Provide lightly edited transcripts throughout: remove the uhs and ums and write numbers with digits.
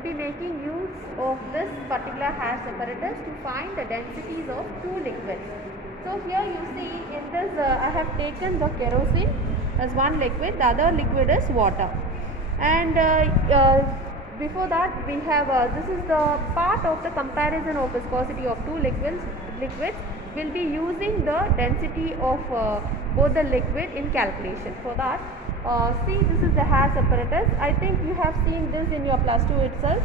will be making use of this particular hair apparatus to find the densities of two liquids. So here you see in this I have taken the kerosene as one liquid, the other liquid is water, and before that we have this is the part of the comparison of viscosity of two liquids. Will be using the density of both the liquid in calculation. For that, see, this is the hair apparatus. I think you have seen this in your plus 2 itself.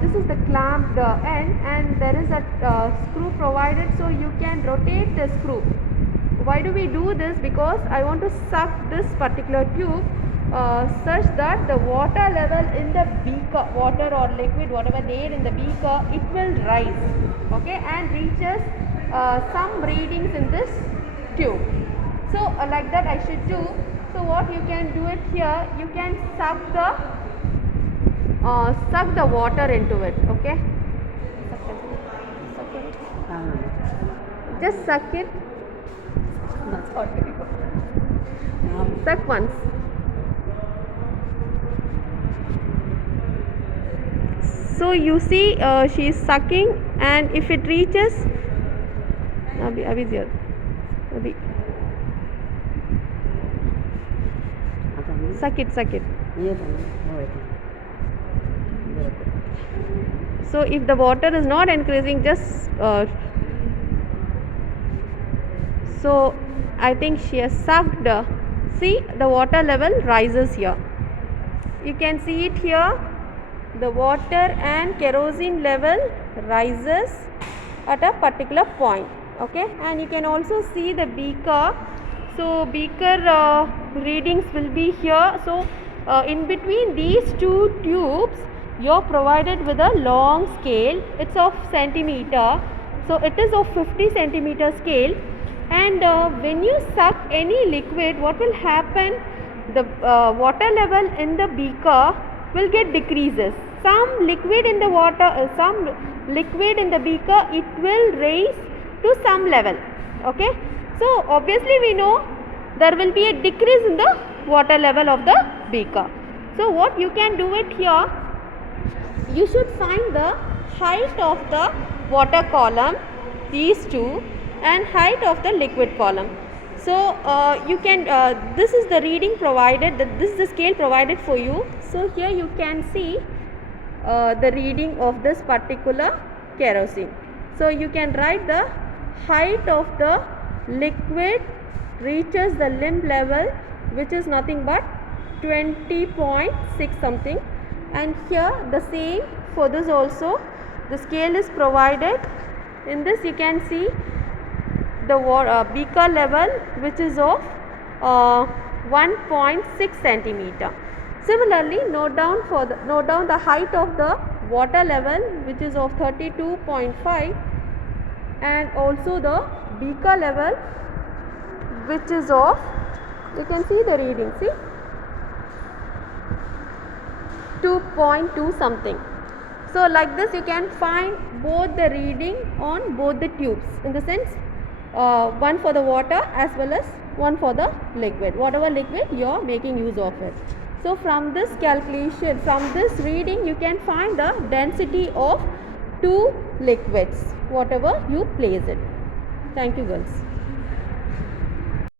This is the clamped end, and there is a screw provided, so you can rotate the screw. Why do we do this? Because I want to suck this particular tube such that the water level in the beaker, water or liquid, whatever there in the beaker, it will rise, okay, and reaches some readings in this tube. So like that I should do. So what you can do it here, you can suck the water into it, okay. Just suck it. Suck once. So you see she is sucking, and if it reaches अभी दिया अभी suck it. So if the water is not increasing, just so I think she has sucked. See, the water level rises here. You can see it here. The water and kerosene level rises at a particular point, okay, and you can also see the beaker. So beaker readings will be here. So in between these two tubes you are provided with a long scale. It's of centimeter, so it is of 50 centimeter scale, and when you suck any liquid, what will happen, the water level in the beaker will get decreases. Some liquid in the water, some liquid in the beaker, it will raise to some level, okay. So obviously we know there will be a decrease in the water level of the beaker. So what you can do it here, you should find the height of the water column, these two, and height of the liquid column. So you can this is the reading provided, this is the scale provided for you. So here you can see the reading of this particular kerosene. So you can write the height of the liquid reaches the limb level, which is nothing but 20.6 something, and here the same for this also, the scale is provided. In this you can see the beaker level, which is of 1.6 centimeter. Similarly, note down the height of the water level, which is of 32.5, and also the beaker level, which is of, you can see the reading, see, 2.2 something. So like this you can find both the reading on both the tubes, in the sense one for the water as well as one for the liquid, whatever liquid you are making use of it. So from this calculation, from this reading, you can find the density of two liquids, whatever you place it. Thank you, girls.